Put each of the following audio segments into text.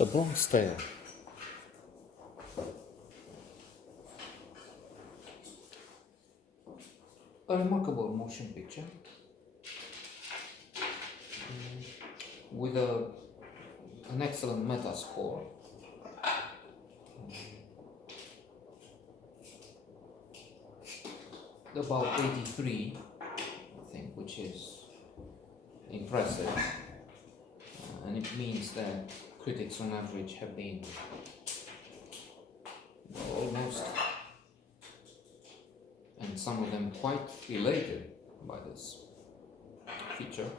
A Bronx Tale. A remarkable motion picture with an excellent meta score. About 83, I think, which is impressive. And it means that critics on average have been almost, and some of them quite elated by this feature.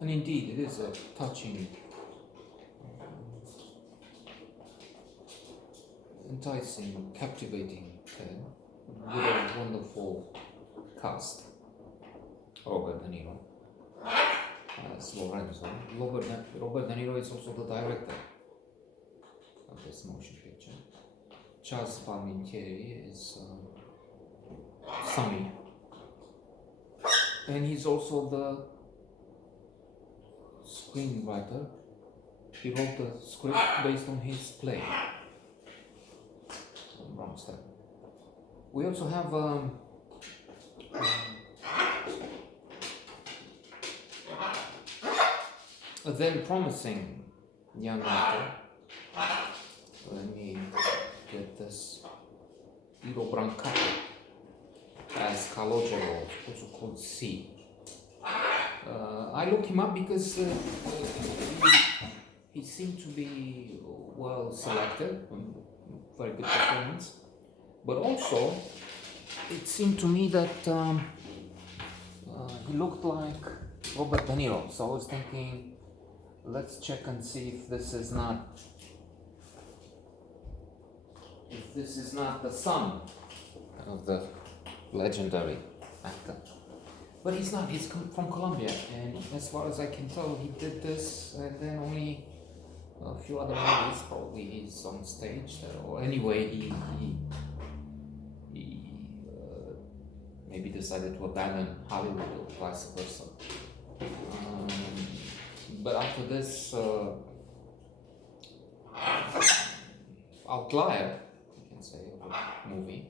And indeed, it is a touching, enticing, captivating tale with a wonderful cast. Robert De Niro as Lorenzo. Robert De Niro is also the director of this motion picture. Charles Parmentieri is Sonny, and he's also the screenwriter. He wrote the script based on his play, A Bronx Tale. We also have a very promising young actor. Let me get this. Ivo Brancato as Calogero, also called C. I looked him up because he seemed to be well selected, very good performance. But also, it seemed to me that he looked like Robert De Niro. So I was thinking, let's check and see if this is not the son of the legendary actor. But he's not. He's from Colombia, and as far as I can tell, he did this and then only a few other movies. Probably he's on stage there, or anyway, he maybe decided to abandon Hollywood or vice versa. But after this outlier, you can say, of a movie,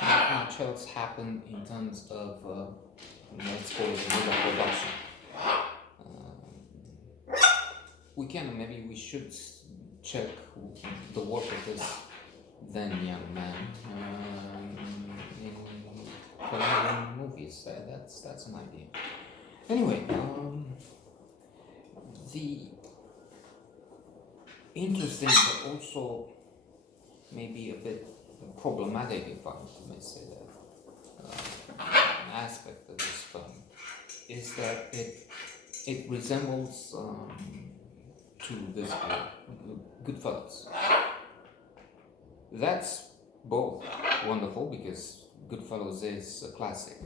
not much else happened in terms of let's call it guerrilla production. Maybe we should check the work of this then young man in Colombian movies. That's an idea. Anyway, the interesting but also maybe a bit problematic, if I may say that, aspect of this film is that it resembles to this Goodfellas. That's both wonderful because Goodfellas is a classic,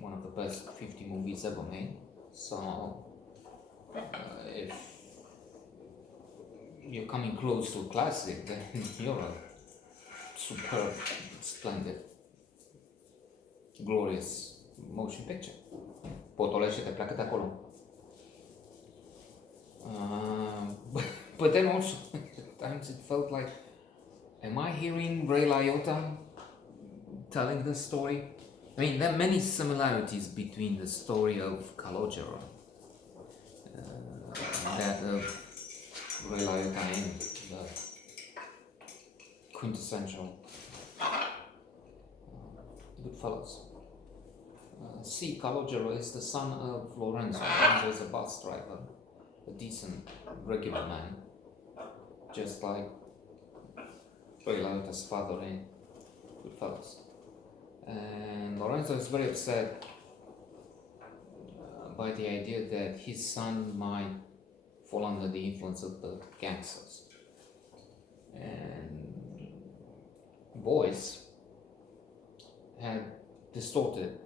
one of the best 50 movies ever made. So if you're coming close to a classic, then you're a superb, splendid, glorious motion picture. Potolește te pleacă de acolo. But then also, at times it felt like, am I hearing Ray Liotta telling this story? I mean, there are many similarities between the story of Calogero and that of Ray Liotta in the quintessential Goodfellas. C. Calogero is the son of Lorenzo. Lorenzo is a bus driver, a decent, regular man, just like Ray Liotta's father in Goodfellas. And Lorenzo is very upset by the idea that his son might fall under the influence of the gangsters. And boys had distorted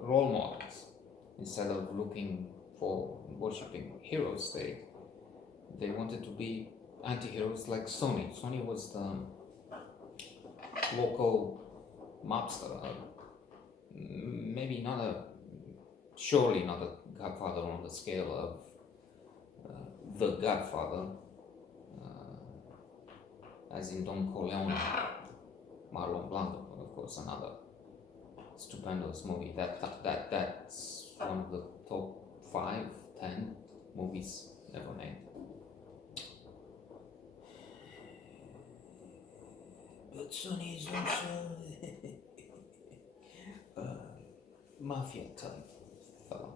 role models. Instead of looking for worshipping heroes, they wanted to be anti-heroes like Sonny. Sonny was the local mobster, maybe not a, surely not a Godfather on the scale of The Godfather, as in Don Corleone, Marlon Brando, of course, another stupendous movie. That's one of the top 5, 10 movies ever made. But Sonny is also mafia type fellow,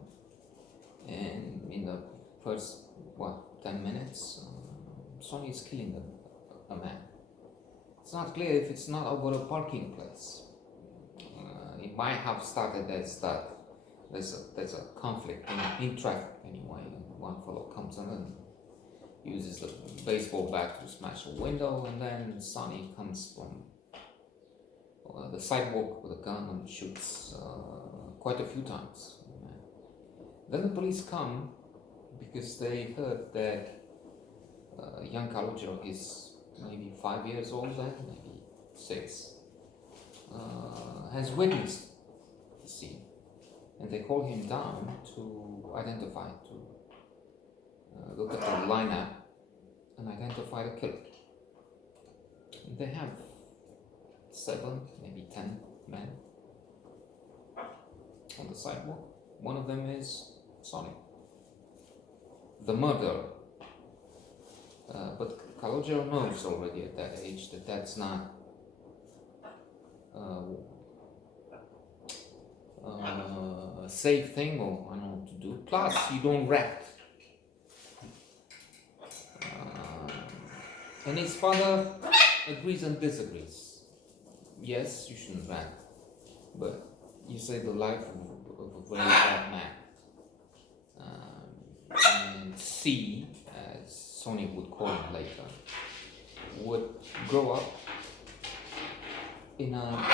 and in the first 10 minutes, Sonny is killing a man. It's not clear if it's not over a parking place. It might have started as that there's a conflict in traffic anyway, and one fellow comes in and uses the baseball bat to smash a window, and then Sonny comes from the sidewalk with a gun and shoots quite a few times. Then the police come because they heard that young Calogero is maybe 5 years old then, maybe 6, has witnessed the scene, and they call him down to identify, to look at the lineup and identify the killer. And they have 7, maybe 10 men on the sidewalk. One of them is Sonny, the murderer. But Calogero knows already at that age that that's not a safe thing, or I don't know what to do. Plus, you don't rat. And his father agrees and disagrees. Yes, you shouldn't rat, but you save the life of a very bad man. And C, as Sonny would call him later, would grow up in a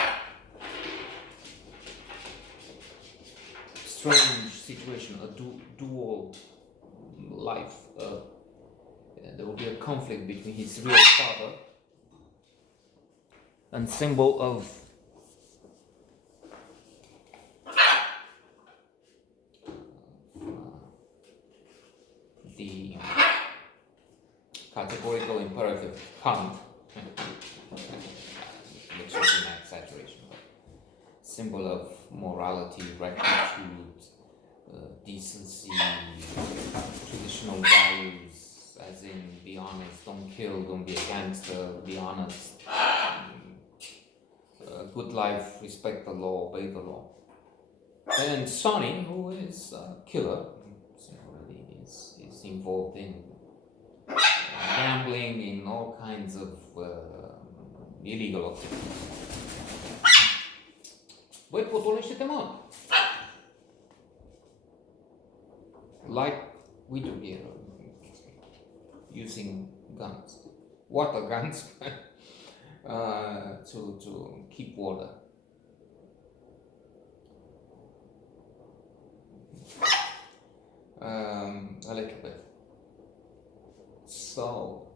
strange situation, a dual life. There will be a conflict between his real father and symbol of the categorical imperative Kant, which is an exaggeration, but symbol of morality, rectitude, decency, traditional values, as in be honest, don't kill, don't be a gangster, be honest, good life, respect the law, obey the law. And Sonny, who is a killer, is involved in gambling, in all kinds of illegal activities. Băi, potolește-te, mă! Like we do here, using guns, water guns, to keep water. A little bit. So,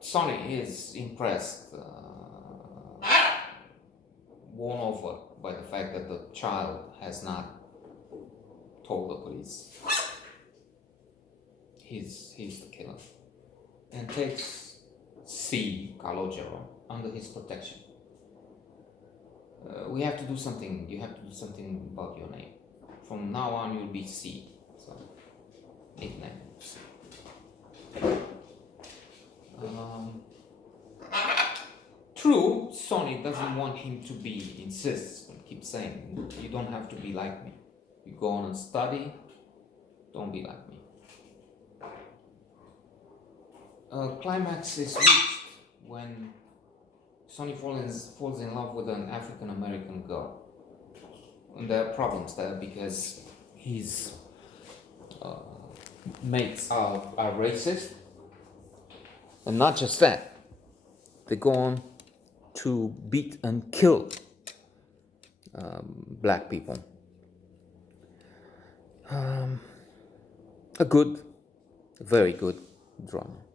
Sonny is impressed, won over by the fact that the child has not told the police he's the killer, and takes C, Calogero, under his protection. We have to do something. You have to do something about your name. From now on, you'll be C. So, nickname C. True, Sonny doesn't want him to be, insists, and keeps saying, you don't have to be like me. You go on and study, don't be like me. Climax is reached when Sonny falls in love with an African American girl. And there are problems there because his mates are racist. And not just that, they go on to beat and kill black people. A very good drama.